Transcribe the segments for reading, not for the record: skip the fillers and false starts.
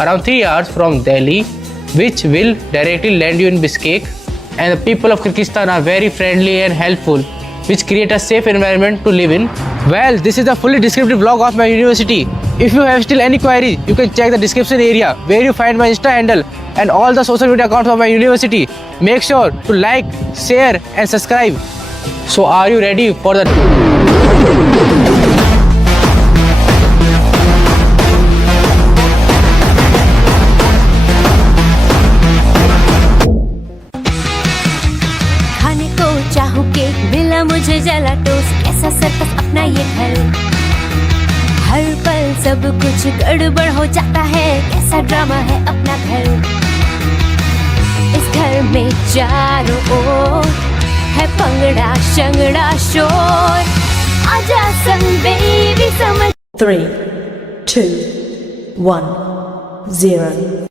Around 3 hours from Delhi, which will directly land you in Bishkek. And the people of Kyrgyzstan are very friendly and helpful, which create a safe environment to live in. Well, this is a fully descriptive vlog of my university. If you have still any queries, you can check the description area where you find my Insta handle and all the social media accounts of my university. Make sure to like, share and subscribe. So are you ready for the मिला मुझे जला toast कैसा circus अपना ये घर, हर पल सब कुछ गड़बड़ हो जाता है, कैसा ड्रामा है अपना घर। इस घर में चारों ओर है पंगड़ा शंगड़ा शोर, आजा संग बेबी समझ। 3, 2, 1, 0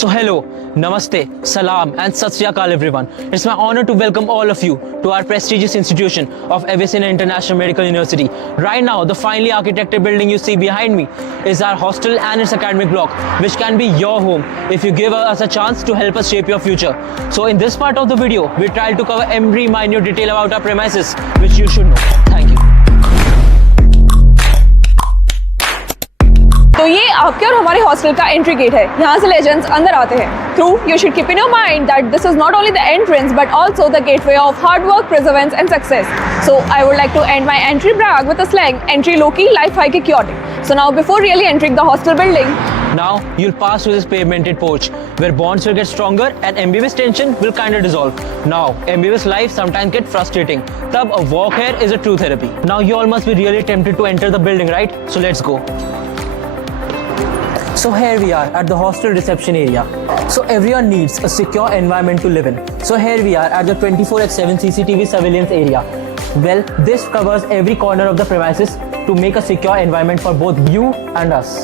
So hello, namaste, salam and sat sri akal everyone. It's my honor to welcome all of you to our prestigious institution of Avicenna International Medical University. Right now, the finely architected building you see behind me is our hostel and its academic block, which can be your home if you give us a chance to help us shape your future. So in this part of the video, we try to cover every minute detail about our premises, which you should know. Thank you. तो ये आपके और हमारे hostel का entry gate है, यहाँ से legends अंदर आते हैं। Through you should keep in your mind that this is not only the entrance but also the gateway of hard work, perseverance and success. So I would like to end my entry brag with a slang, entry low key, life high key chaotic. So now before really entering the hostel building, now you'll pass through this pavemented porch where bonds will get stronger and MBBS tension will kind of dissolve. Now MBBS life sometimes get frustrating. Tab a walk here is a true therapy. Now you all must be really tempted to enter the building, right? So let's go. So here we are at the hostel reception area. So everyone needs a secure environment to live in. So here we are at the 24/7 CCTV surveillance area. Well, this covers every corner of the premises to make a secure environment for both you and us.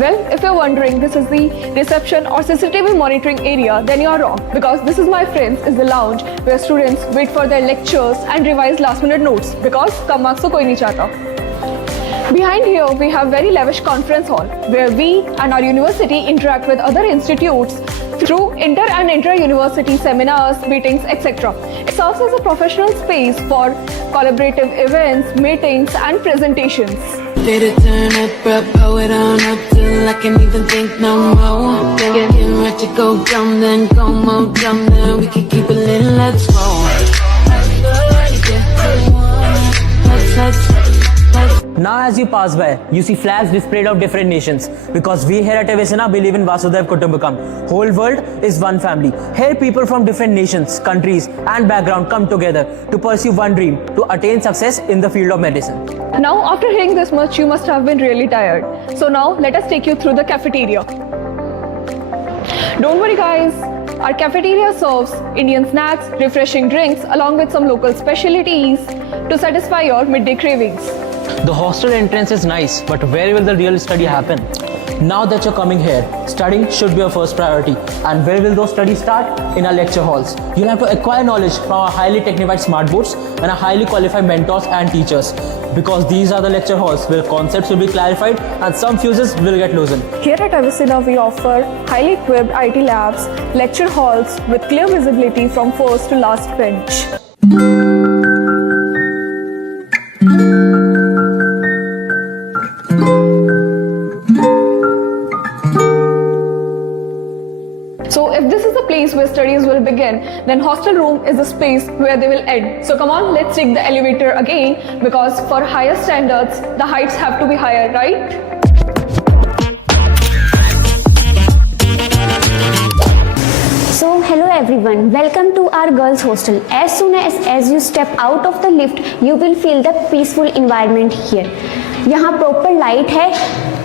well, if you're wondering this is the reception or CCTV monitoring area, then you're wrong, because this is, my friends, is the lounge where students wait for their lectures and revise last minute notes, because kam marks to koi nahi chahta. Behind here, we have very lavish conference hall where we and our university interact with other institutes through inter and inter-university seminars, meetings, etc. It serves as a professional space for collaborative events, meetings, and presentations. Let it turn up, blow it on up till I can't even think no more. Getting ready to go dumb, then go more dumb, then we can keep it lit, let's go. Now as you pass by, you see flags displayed of different nations, because we here at Avicenna believe in Vasudhaiva Kutumbakam. Whole world is one family. Here people from different nations, countries and background come together to pursue one dream, to attain success in the field of medicine. Now, after hearing this much, you must have been really tired. So now, let us take you through the cafeteria. Don't worry guys, our cafeteria serves Indian snacks, refreshing drinks, along with some local specialties to satisfy your midday cravings. The hostel entrance is nice, but where will the real study happen? Now that you're coming here, studying should be your first priority. And where will those studies start? In our lecture halls. You'll have to acquire knowledge from our highly technified smart boards and our highly qualified mentors and teachers. Because these are the lecture halls where concepts will be clarified and some fuses will get loosened. Here at Avicenna, we offer highly equipped IT labs, lecture halls with clear visibility from first to last bench. So if this is the place where studies will begin, then hostel room is the space where they will end. So come on, let's take the elevator again, because for higher standards, the heights have to be higher, right? So hello everyone, welcome to our girls hostel. As soon as you step out of the lift, you will feel the peaceful environment here. यहाँ proper light है,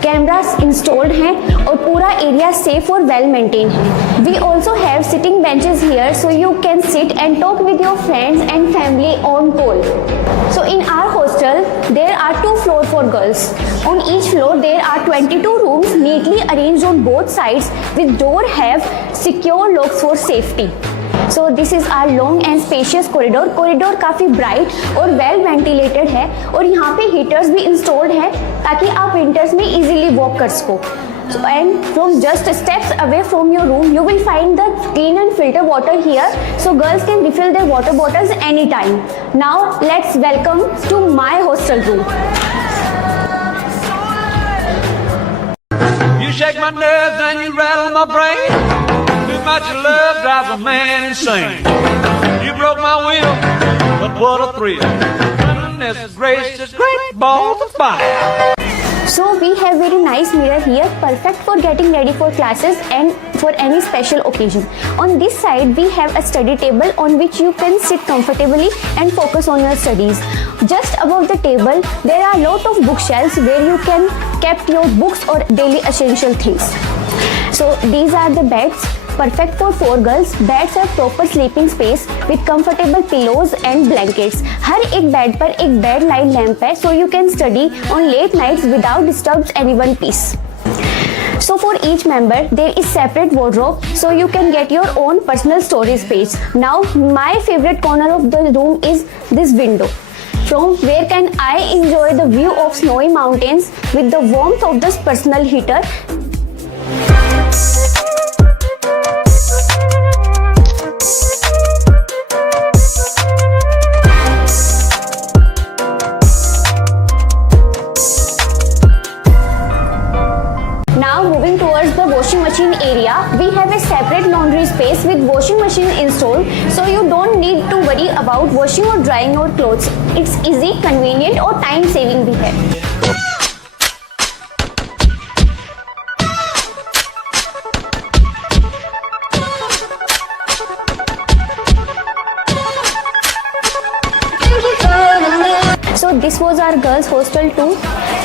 cameras installed हैं और पूरा area safe और well maintain है. We also have sitting benches here so you can sit and talk with your friends and family on call. So in our hostel, there are 2 floors for girls. On each floor, there are 22 rooms neatly arranged on both sides with door have secure locks for safety. So this is our long and spacious corridor. Corridor काफ़ी bright और well ventilated है और यहाँ पे heaters भी installed है ताकि आप winters में easily walk कर सको. So, and from just steps away from your room, you will find the clean and filter water here, so girls can refill their water bottles anytime. Now let's welcome to my hostel room. You shake my nerves and you rattle my brain. Too much love drives a man insane. You broke my will, but what a thrill. Goodness gracious, great balls of fire. So we have very nice mirror here, perfect for getting ready for classes and for any special occasion. On this side we have a study table on which you can sit comfortably and focus on your studies. Just above the table there are lot of bookshelves where you can keep your books or daily essential things. So these are the beds. Perfect for 4 girls. Beds have proper sleeping space with comfortable pillows and blankets. हर एक bed पर एक bed light lamp है, so you can study on late nights without disturbs anyone's peace. So for each member there is separate wardrobe, so you can get your own personal storage space. Now my favorite corner of the room is this window, from where can I enjoy the view of snowy mountains with the warmth of this personal heater. Washing machine area, we have a separate laundry space with washing machine installed, so you don't need to worry about washing or drying your clothes. It's easy, convenient और time saving भी है. So this was our girls hostel tour.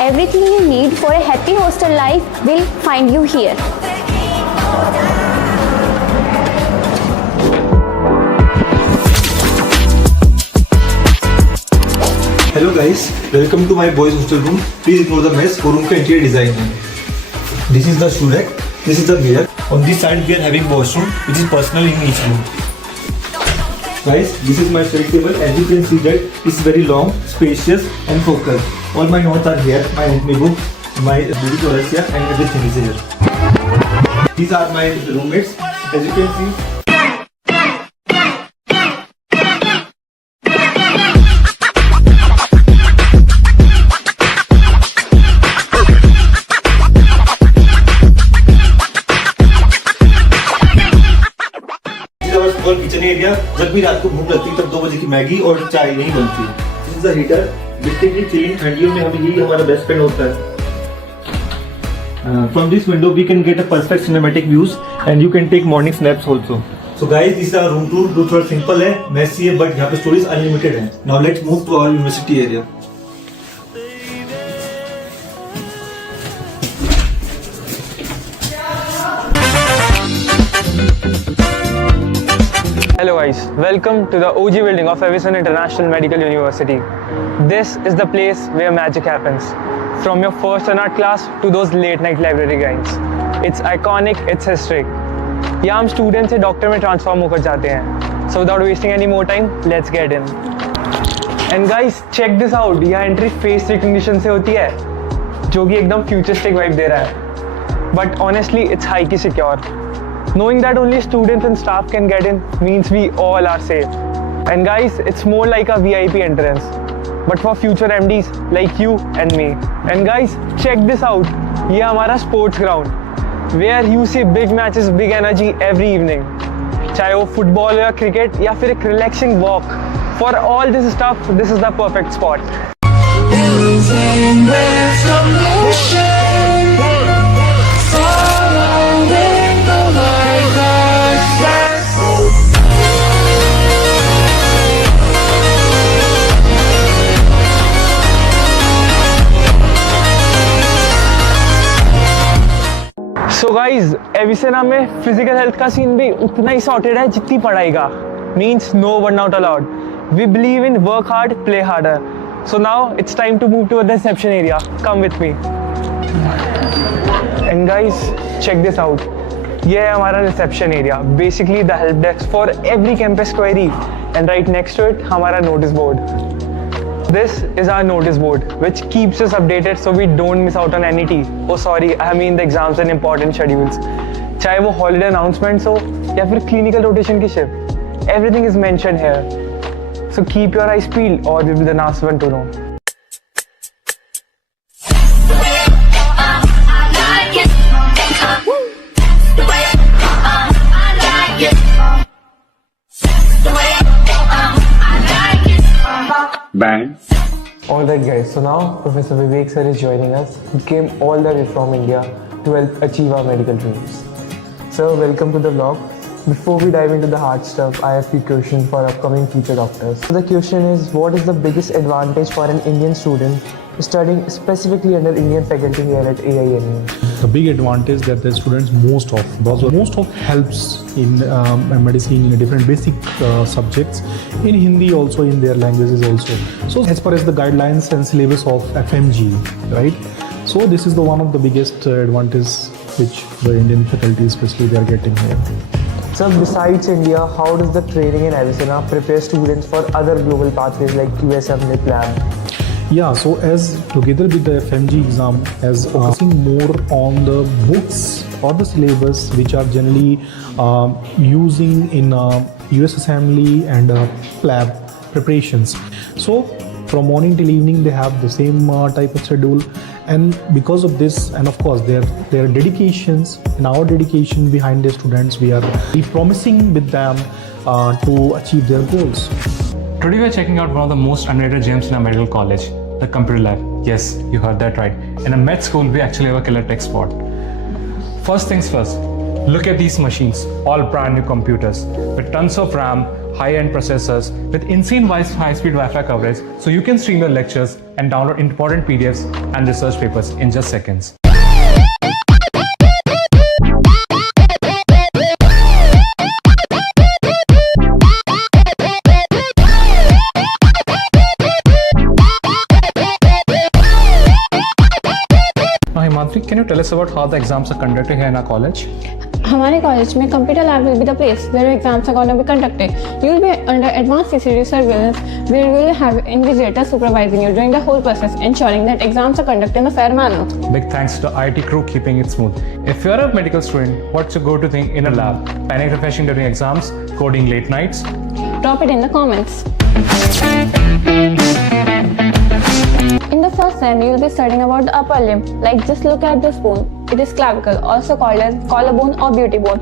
Everything you need for a happy hostel life will find you here. Hello guys, welcome to my boys hostel room. Please ignore the mess. वो room का interior design है. This is the shoe rack. This is the mirror. On this side we are having washroom, which is personal in each room. Guys, this is my study table. As you can see that it's very long, spacious and focused. All my notes are here. My anatomy book, my beauty products here, and everything is here. These are my roommates. As you can see. और kitchen area, जब भी रात को भूख लगती है तब 2 बजे की मैगी और चाय नहीं बनती है. This is the heater. Basically chilling ठंडियों में हमें यही हमारा बेस्ट फ्रेंड होता है. From this window we can get a perfect cinematic views and you can take morning snaps also. So guys, this is our room tour. जो थोड़ा simple है, messy है, but यहाँ पे स्टोरेज अनलिमिटेड है. Now let's move to our university area. Hello guys, welcome to the OG building of Avison International Medical University. This is the place where magic happens. From your first art class to those late night library grinds. It's iconic, it's historic. यहाँ हम student से doctor में transform होकर जाते हैं. So without wasting any more time, let's get in. And guys, check this out. यहाँ entry face recognition से होती है, जो कि एकदम फ्यूचरिस्टिक वाइब दे रहा है. But honestly, it's highly secure. Knowing that only students and staff can get in means we all are safe. And guys, it's more like a VIP entrance, but for future MDs like you and me. And guys, check this out. ये हमारा sports ground, where you see big matches, big energy every evening. चाहे वो football या cricket या फिर एक relaxing walk, for all this stuff this is the perfect spot. So guys, Avicenna में physical health का सीन भी उतना ही सॉर्टेड है जितनी पढ़ाई का. Means no burnout allowed. We believe in work hard, play harder. So now it's time to move to the reception area. Come with me. And guys, check this out. ये है हमारा reception area, basically the help desk for every campus query. And right next to it हमारा notice board. This is our notice board, which keeps us updated so we don't miss out on any tea. Oh sorry, I mean the exams and important schedules. चाहे वो holiday announcements हो या फिर clinical rotation की shift, everything is mentioned here. So keep your eyes peeled or you'll be the last one to know. Bang. Alright guys, so now Professor Vivek sir is joining us, who came all the way from India to help achieve our medical dreams. Sir, welcome to the vlog. Before we dive into the hard stuff, I have a few questions for upcoming future doctors. So the question is, what is the biggest advantage for an Indian student studying specifically under Indian faculty here at AIMU? The big advantage that the students most of helps in medicine in different basic subjects in Hindi, also in their languages also. So as far as the guidelines and syllabus of FMG, right? So this is the one of the biggest advantage which the Indian faculty especially they are getting here. So besides India, how does the training in Avicenna prepare students for other global pathways like QSM, NIPLAB? Yeah, so as together with the FMG exam, as focusing more on the books or the syllabus which are generally using in US Assembly and PLAB preparations. So from morning till evening they have the same type of schedule, and because of this and of course their dedications and our dedication behind the students, we are promising with them to achieve their goals. Today we are checking out one of the most underrated gems in our medical college, the computer lab. Yes, you heard that right. In a med school, we actually have a killer tech spot. First things first, look at these machines, all brand new computers with tons of RAM, high-end processors, with insane high-speed Wi-Fi coverage, so you can stream your lectures and download important PDFs and research papers in just seconds. Can you tell us about how the exams are conducted here in our college? हमारे college में computer lab will be the place where exams are going to be conducted. You will be under advanced CCTV surveillance, where you will have invigilators supervising you during the whole process, ensuring that exams are conducted in a fair manner. Big thanks to the IT crew keeping it smooth. If you're a medical student, what's your go-to thing in a lab? Panic refreshing during exams, coding late nights? Drop it in the comments. In the first sem, you will be studying about the upper limb. Like, just look at the spoon. It is clavicle, also called as collarbone or beauty bone.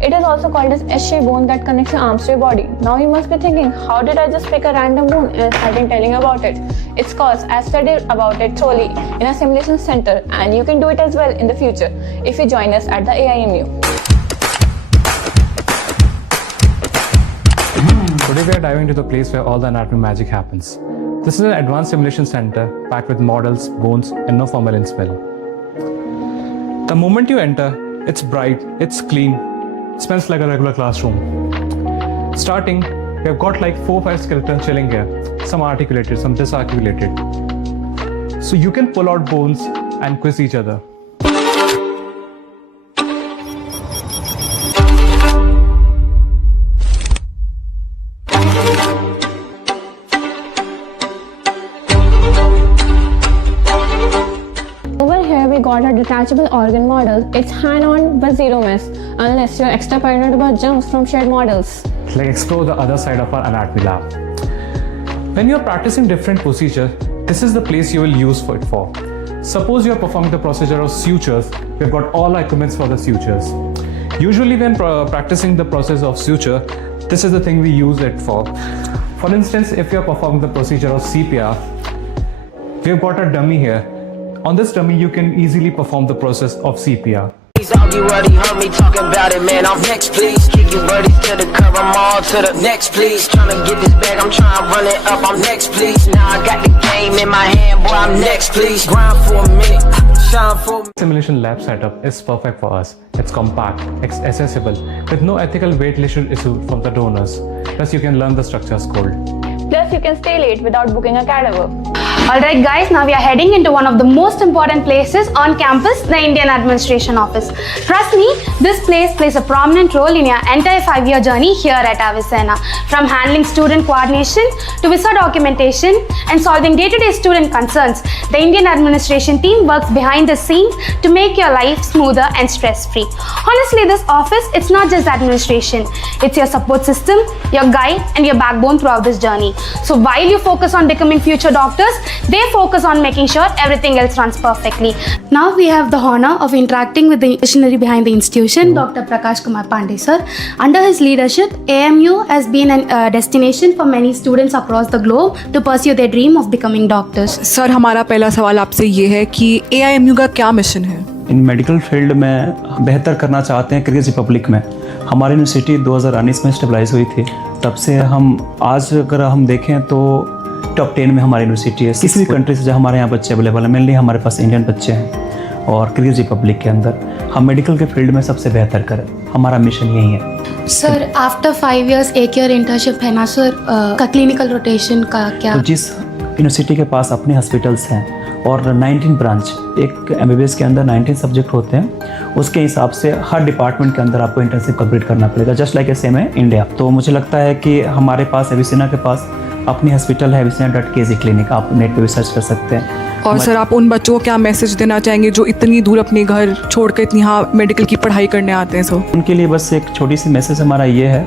It is also called as S-shaped bone that connects your arms to your body. Now you must be thinking, how did I just pick a random bone and starting telling about it? It's cause I studied about it thoroughly in a simulation center, and you can do it as well in the future if you join us at the AIMU. Today we are diving into the place where all the anatomy magic happens. This is an advanced simulation center packed with models, bones, and no formalin smell. The moment you enter, it's bright, it's clean, it smells like a regular classroom. Starting, we have got like 4-5 skeletons chilling here, some articulated, some disarticulated. So you can pull out bones and quiz each other. Got a detachable organ model. It's hand-on but zero mess, unless you're extra paranoid about germs from shared models. Like explore the other side of our anatomy lab. When you're practicing different procedures, this is the place you will use it for. Suppose you're performing the procedure of sutures, we've got all our equipments for the sutures. Usually when practicing the process of suture, this is the thing we use it for. For instance, if you're performing the procedure of CPR, we've got a dummy here. On this dummy, you can easily perform the process of CPR. You already heard me talking about it, man. I'm next, please. Kick you buddies to the curb, I'm all to the next, please. Tryna get this bag, I'm tryna run it up, I'm next, please. Now I got the game in my hand, boy, I'm next, please. Grind for a minute, shine for a minute. Simulation lab setup is perfect for us. It's compact, it's accessible, with no ethical weight issue from the donors. Plus, you can learn the structures cold. Plus, you can stay late without booking a cadaver. Alright guys, now we are heading into one of the most important places on campus, the Indian Administration Office. Trust me, this place plays a prominent role in your entire 5-year journey here at Avicenna. From handling student coordination to visa documentation and solving day-to-day student concerns, the Indian Administration team works behind the scenes to make your life smoother and stress-free. Honestly, this office, it's not just administration. It's your support system, your guide and your backbone throughout this journey. So while you focus on becoming future doctors, they focus on making sure everything else runs perfectly. Now we have the honor of interacting with the visionary behind the institution, Dr. Prakash Kumar Pandey sir. Under his leadership, AMU has been a destination for many students across the globe to pursue their dream of becoming doctors. Sir, हमारा पहला सवाल आपसे ये है कि AIMU का क्या mission है? इन मेडिकल फील्ड में बेहतर करना चाहते हैं किर्गिज़ रिपब्लिक में। हमारी यूनिवर्सिटी 2019 में स्टेबलाइज हुई थी, तब से हम आज अगर हम देखें तो टॉप 10 में हमारी यूनिवर्सिटी है। किसी भी कंट्री से जो हमारे यहाँ बच्चे अवेलेबल हैं, मेनली हमारे पास इंडियन बच्चे हैं और किर्गिज़ रिपब्लिक के अंदर हम मेडिकल के फील्ड में सबसे बेहतर करें, हमारा मिशन यही है। Sir, after 5 years 1 year internship है ना सर, का क्लिनिकल रोटेशन का क्या? तो जिस यूनिवर्सिटी के पास अपने हॉस्पिटल्स हैं और 19 ब्रांच, एक MBBS के अंदर 19 सब्जेक्ट होते हैं, उसके हिसाब से हर डिपार्टमेंट के अंदर आपको इंटर्नशिप कंप्लीट करना पड़ेगा, जस्ट लाइक ए सेम है इंडिया। तो मुझे लगता है कि हमारे पास एविसेना के पास अपनी हॉस्पिटल है, एविसेना.kz क्लिनिक, आप नेट पे भी सर्च कर सकते हैं। और सर, आप उन बच्चों को क्या मैसेज देना चाहेंगे जो इतनी दूर अपने घर छोड़कर इतनी यहाँ मेडिकल की पढ़ाई करने आते हैं? सर, उनके लिए बस एक छोटी सी मैसेज हमारा ये है,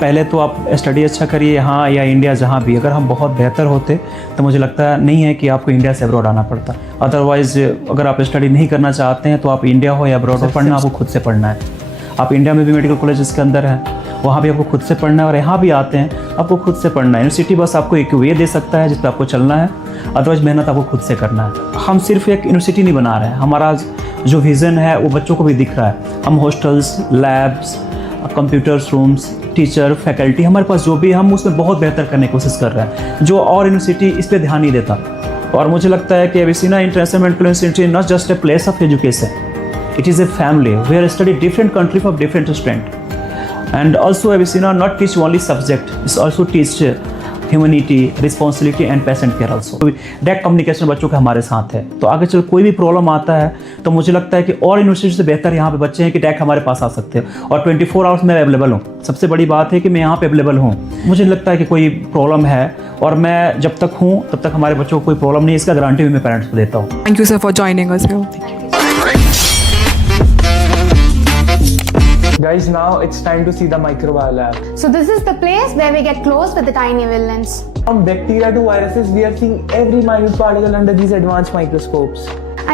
पहले तो आप स्टडी अच्छा करिए यहाँ या इंडिया जहाँ भी। अगर हम बहुत बेहतर होते तो मुझे लगता नहीं है कि आपको इंडिया से अब्रॉड आना पड़ता। अदरवाइज़ अगर आप स्टडी नहीं करना चाहते हैं तो आप इंडिया हो या अब्रॉड हो, पढ़ना आपको खुद से पढ़ना है। आप इंडिया में भी मेडिकल कॉलेजेस के अंदर हैं, वहाँ भी आपको खुद से पढ़ना है, और यहाँ भी आते हैं आपको खुद से पढ़ना है। यूनिवर्सिटी बस आपको एक वे दे सकता है जिस पर आपको चलना है, अदरवाइज मेहनत आपको खुद से करना है। हम सिर्फ एक यूनिवर्सिटी नहीं बना रहे हैं, हमारा जो विज़न है वो बच्चों को भी दिख रहा है। हम hostels, labs, computers rooms, teacher, faculty, हमारे पास जो भी है हम उसमें बहुत बेहतर करने की कोशिश कर रहे हैं, जो और यूनिवर्सिटी इस पर ध्यान नहीं देता। और मुझे लगता है कि Avicenna international medical university not just a place of education, it is a family where study different country from different student, and also Avicenna not teach only subject, it's also teach humanity, responsibility and patient care also. Direct communication बच्चों के हमारे साथ है, तो आगे चल कोई भी प्रॉब्लम आता है तो मुझे लगता है कि और यूनिवर्सिटी से बेहतर यहाँ पे बच्चे हैं कि डायरेक्ट हमारे पास आ सकते हैं, और 24 आवर्स में अवेलेबल हूँ। सबसे बड़ी बात है कि मैं यहाँ पे अवेलेबल हूँ। मुझे लगता है कि कोई प्रॉब्लम है और मैं जब तक हूँ तब तक हमारे बच्चों को कोई प्रॉब्लम नहीं, इसका गारंटी भी मैं पेरेंट्स को देता हूँ। Thank you sir for joining us here. Guys, now it's time to see the microbiome lab. So this is the place where we get close with the tiny villains. From bacteria to viruses, we are seeing every minute particle under these advanced microscopes.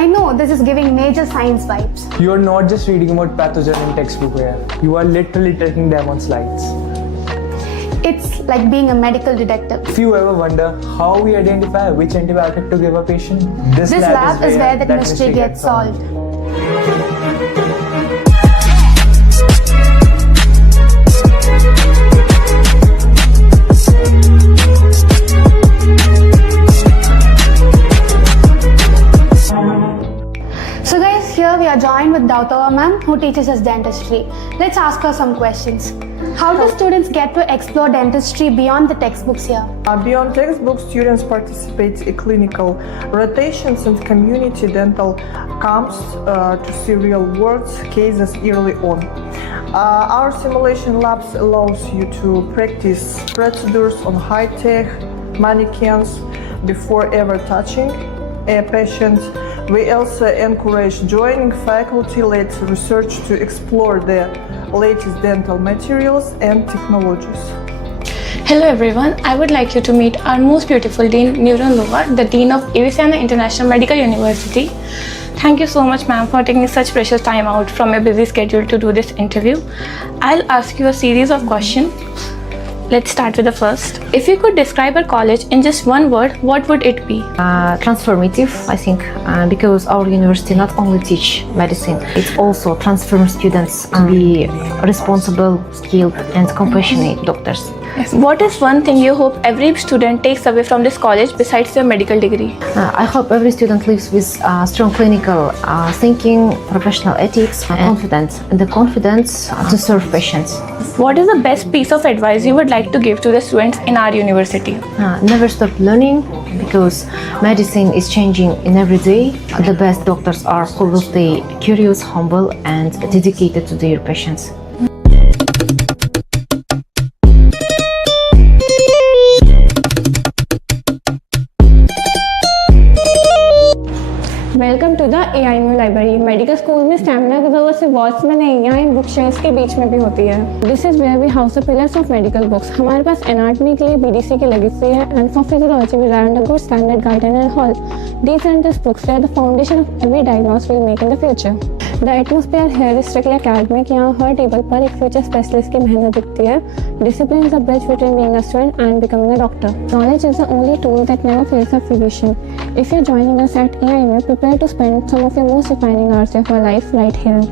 I know this is giving major science vibes. You are not just reading about pathogen in textbook here. You are literally tracking them on slides. It's like being a medical detective. If you ever wonder how we identify which antibiotic to give a patient, this lab is where that mystery gets solved. So guys, here we are joined with Dautawa ma'am who teaches us dentistry. Let's ask her some questions. How do students get to explore dentistry beyond the textbooks here? Beyond textbooks, students participate in clinical rotations and community dental camps to see real world cases early on. Our simulation labs allows you to practice procedures on high-tech mannequins before ever touching a patient. We also encourage joining faculty-led research to explore the latest dental materials and technologies. Hello everyone, I would like you to meet our most beautiful Dean, Nurul Nova, the Dean of Avicenna International Medical University. Thank you so much, ma'am, for taking such precious time out from your busy schedule to do this interview. I'll ask you a series of questions. Let's start with the first. If you could describe our college in just one word, what would it be? Transformative, I think, because our university not only teach medicine, it also transforms students to be responsible, skilled, and compassionate doctors. Yes. What is one thing you hope every student takes away from this college besides their medical degree? I hope every student lives with strong clinical thinking, professional ethics, and confidence, and the confidence to serve patients. What is the best piece of advice you would like to give to the students in our university? Never stop learning, because medicine is changing in every day. The best doctors are who will stay curious, humble, and dedicated to their patients. Welcome to the AIMU library. Medical school में stamina की जरूरत सिर्फ walls में नहीं, यहाँ in book shelves के बीच में भी होती है। This is where we house the pillars of medical books. हमारे पास एनाटॉमी के लिए BDC की लेगेसी है, and for physiology we rely on a good standard garden and hall. These and these books they are the foundation of every diagnosis we'll make in the future. The atmosphere here is strictly academic. यहाँ हर table पर एक future specialist की मेहनत दिखती है। Discipline is the bridge between being a student and becoming a doctor. Knowledge is the only tool that never fails a physician. If you're joining us at AIMU, prepare to spend some of your most defining hours of your life right here.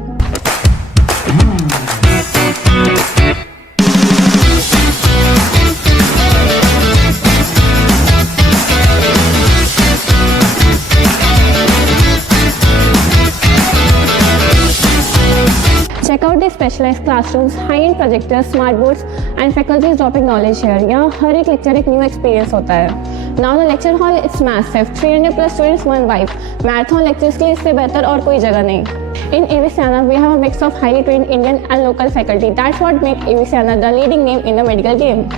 Check out the specialized classrooms, high-end projectors, smart boards, and faculties dropping knowledge here. यहाँ हर एक lecture एक new experience होता है. Now the lecture hall is massive, 300 plus students, one vibe. Marathon lectures के लिए इससे बेहतर और कोई जगह नहीं. In AVCiana, we have a mix of highly trained Indian and local faculty. That's what makes AVCiana the leading name in the medical game.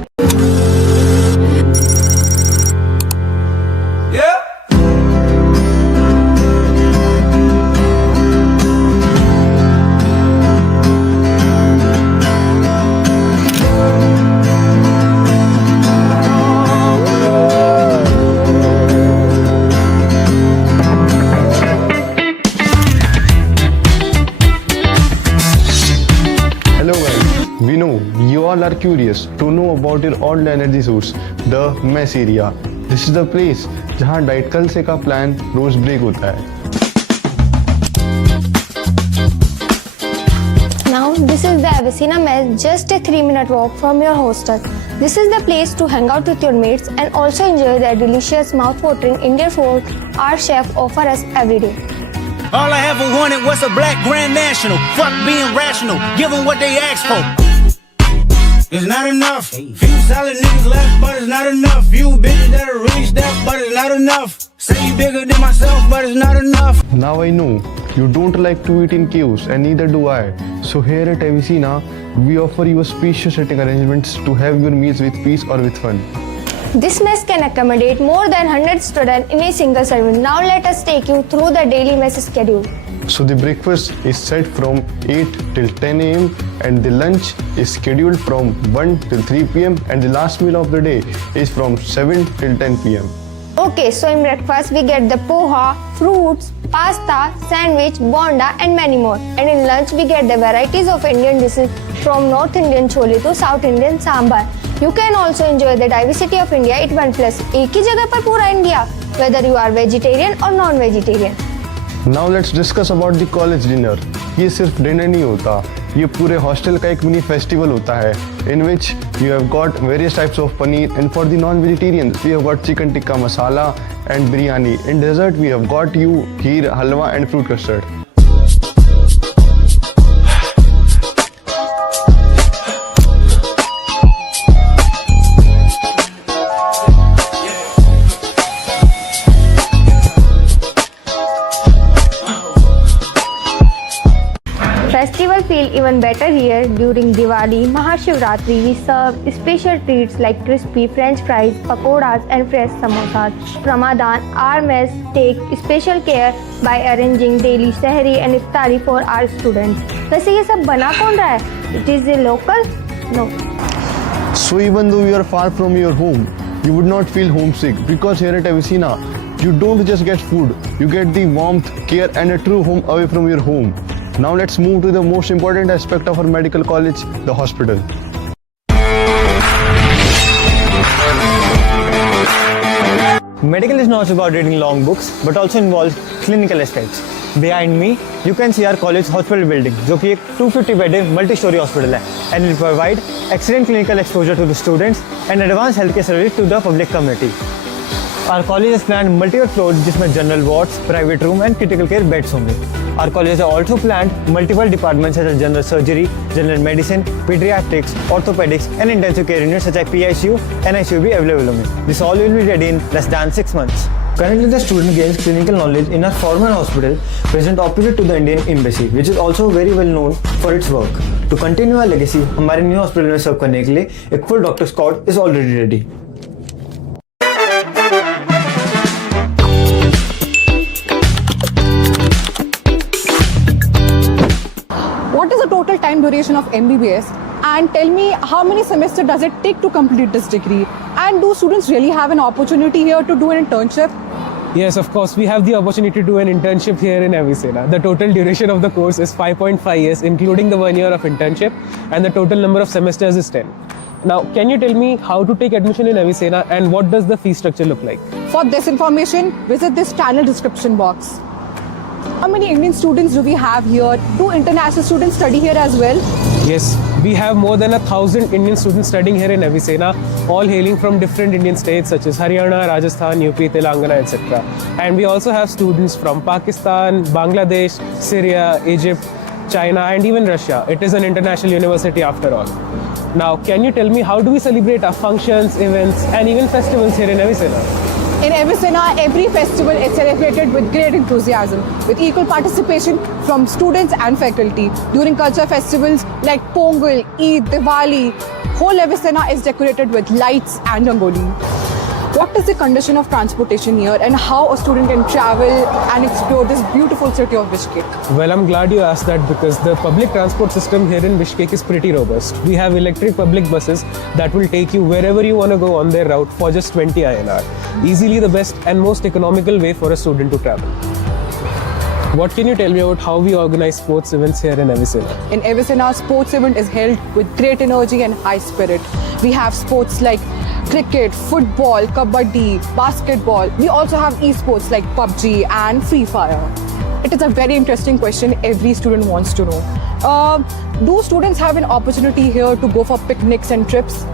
Are curious to know about your old energy source, the mess area. This is the place जहाँ diet culture का plan रोज break होता है. Now this is the AVCiana mess, just a 3-minute walk from your hostel. This is the place to hang out with your mates and also enjoy the delicious mouth-watering Indian food our chef offers us every day. All I ever wanted was a black grand national. Fuck being rational, give them what they ask for. It's not enough. Few solid niggas left, but it's not enough. Few bitches that'll really step, but it's not enough. Say you bigger than myself, but it's not enough. Now I know you don't like to eat in chaos, and neither do I. So here at AVCiana, we offer you a spacious sitting arrangements to have your meals with peace or with fun. This mess can accommodate more than 100 students in a single serving. Now let us take you through the daily mess schedule. So the breakfast is set from 8 till 10 a.m. and the lunch is scheduled from 1 till 3 p.m. and the last meal of the day is from 7 till 10 p.m. Okay, so in breakfast we get the poha, fruits, pasta, sandwich, bonda and many more. And in lunch we get the varieties of Indian dishes from North Indian chole to South Indian sambar. You can also enjoy the diversity of India at one place. एक ही जगह पर पूरा India, whether you are vegetarian or non-vegetarian. Now let's discuss about the college dinner. ये सिर्फ dinner नहीं होता, ये पूरे हॉस्टल का एक मिनी फेस्टिवल होता है, in which you have got various types of paneer, and for the non-vegetarians we have got chicken tikka masala and biryani. In dessert we have got you kheer, halwa and fruit custard. Festival feel even better here during Diwali, Mahashivratri. We serve special treats like crispy French fries, pakoras and fresh samosas. Ramadan, our mess take special care by arranging daily sehri and iftari for our students. वैसे ये सब बना कौन रहा है? It is the local? No. So even though you are far from your home, you would not feel homesick, because here at AVCiana you don't just get food, you get the warmth, care, and a true home away from your home. Now let's move to the most important aspect of our medical college, the hospital. Medical is not just about reading long books, but also involves clinical aspects. Behind me, you can see our college hospital building, जो कि एक 250-bedded multi-story hospital है, and it provide excellent clinical exposure to the students and advanced healthcare service to the public community. Our college has planned multiple floors, जिसमें general wards, private room, and critical care beds होंगे. Our college has also planned multiple departments such as general surgery, general medicine, pediatrics, orthopedics, and intensive care units such as PICU and ICU भी available होंगे. This all will be ready in less than 6 months. Currently, the student gains clinical knowledge in a former hospital present opposite to the Indian Embassy, which is also very well known for its work. To continue our legacy, हमारे new hospital में serve करने के लिए एक full doctor squad is already ready. What is the total time duration of MBBS? And tell me, how many semesters does it take to complete this degree? And do students really have an opportunity here to do an internship? Yes, of course, we have the opportunity to do an internship here in Avicenna. The total duration of the course is 5.5 years, including the 1 year of internship, and the total number of semesters is 10. Now, can you tell me how to take admission in Avicenna and what does the fee structure look like? For this information, visit this channel description box. How many Indian students do we have here? Do international students study here as well? Yes, we have more than 1,000 Indian students studying here in Avicenna, all hailing from different Indian states such as Haryana, Rajasthan, UP, Telangana, etc. And we also have students from Pakistan, Bangladesh, Syria, Egypt, China, and even Russia. It is an international university after all. Now, can you tell me how do we celebrate our functions, events, and even festivals here in Avicenna? In Avicenna, every festival is celebrated with great enthusiasm, with equal participation from students and faculty. During cultural festivals like Pongal, Eid, Diwali, whole Avicenna is decorated with lights and rangoli. What is the condition of transportation here and how a student can travel and explore this beautiful city of Bishkek? Well, I'm glad you asked that because the public transport system here in Bishkek is pretty robust. We have electric public buses that will take you wherever you want to go on their route for just 20 INR. Easily the best and most economical way for a student to travel. What can you tell me about how we organize sports events here in Avicenna? In Avicenna, sports event is held with great energy and high spirit. We have sports like cricket, football, kabaddi, basketball. We also have esports like PUBG and Free Fire. It is a very interesting question every student wants to know. Do students have an opportunity here to go for picnics and trips?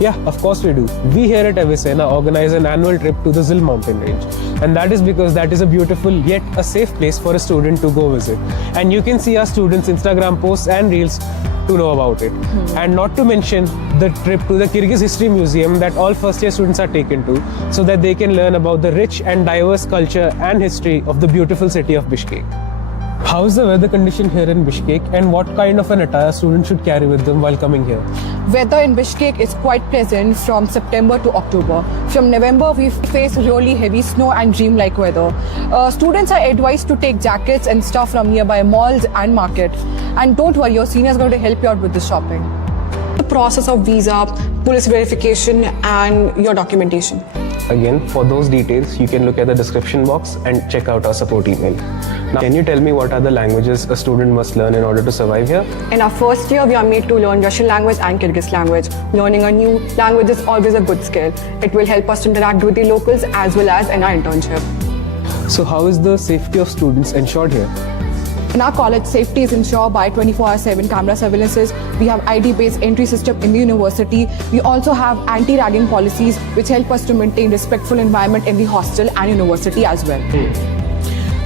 Yeah, of course we do. We here at Avicenna organize an annual trip to the Zil mountain range. And that is because that is a beautiful yet a safe place for a student to go visit. And you can see our students' Instagram posts and reels to know about it. And not to mention the trip to the Kyrgyz History Museum that all first year students are taken to so that they can learn about the rich and diverse culture and history of the beautiful city of Bishkek. How is the weather condition here in Bishkek and what kind of an attire students should carry with them while coming here? Weather in Bishkek is quite pleasant from September to October. From November, we face really heavy snow and dream-like weather. Students are advised to take jackets and stuff from nearby malls and market. And don't worry, your senior is going to help you out with the shopping. The process of visa, police verification, and your documentation. Again, for those details, you can look at the description box and check out our support email. Now, can you tell me what are the languages a student must learn in order to survive here? In our first year, we are made to learn Russian language and Kyrgyz language. Learning a new language is always a good skill. It will help us to interact with the locals as well as in our internship. So how is the safety of students ensured here? In our college, safety is ensured by 24/7 camera surveillances. We have ID-based entry system in the university. We also have anti-ragging policies which help us to maintain respectful environment in the hostel and university as well.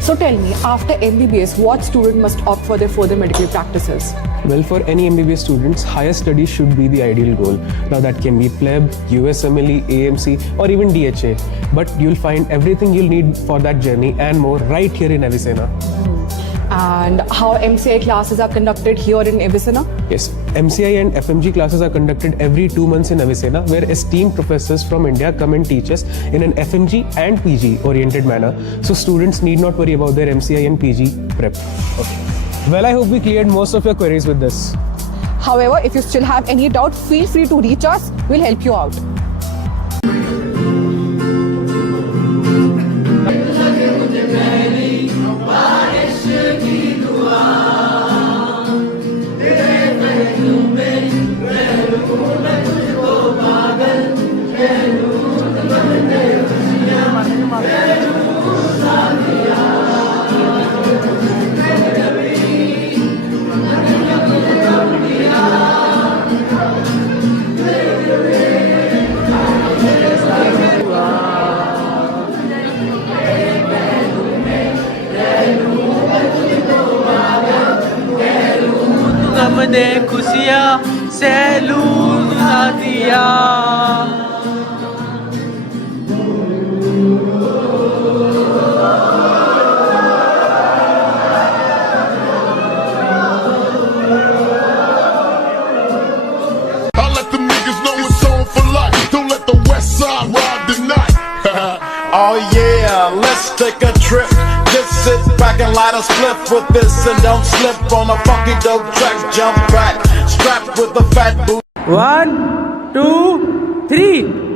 So tell me, after MBBS, what student must opt for their further medical practices? Well, for any MBBS students, higher studies should be the ideal goal. Now that can be pleb, USMLE, AMC or even DHA. But you'll find everything you'll need for that journey and more right here in Avicenna. And how MCI classes are conducted here in Avicenna? Yes, MCI and FMG classes are conducted every 2 months in Avicenna, where esteemed professors from India come and teach us in an FMG and PG oriented manner. So students need not worry about their MCI and PG prep. Okay. Well, I hope we cleared most of your queries with this. However, if you still have any doubt, feel free to reach us. We'll help you out. Saloon दिया। I let them niggas know it's on for life. Don't let the west side ride tonight. Oh yeah, let's take a trip. Just sit back and light a spliff with this and don't slip on a funky dope track. Jump back, strapped with a fat boot. 1, 2, 3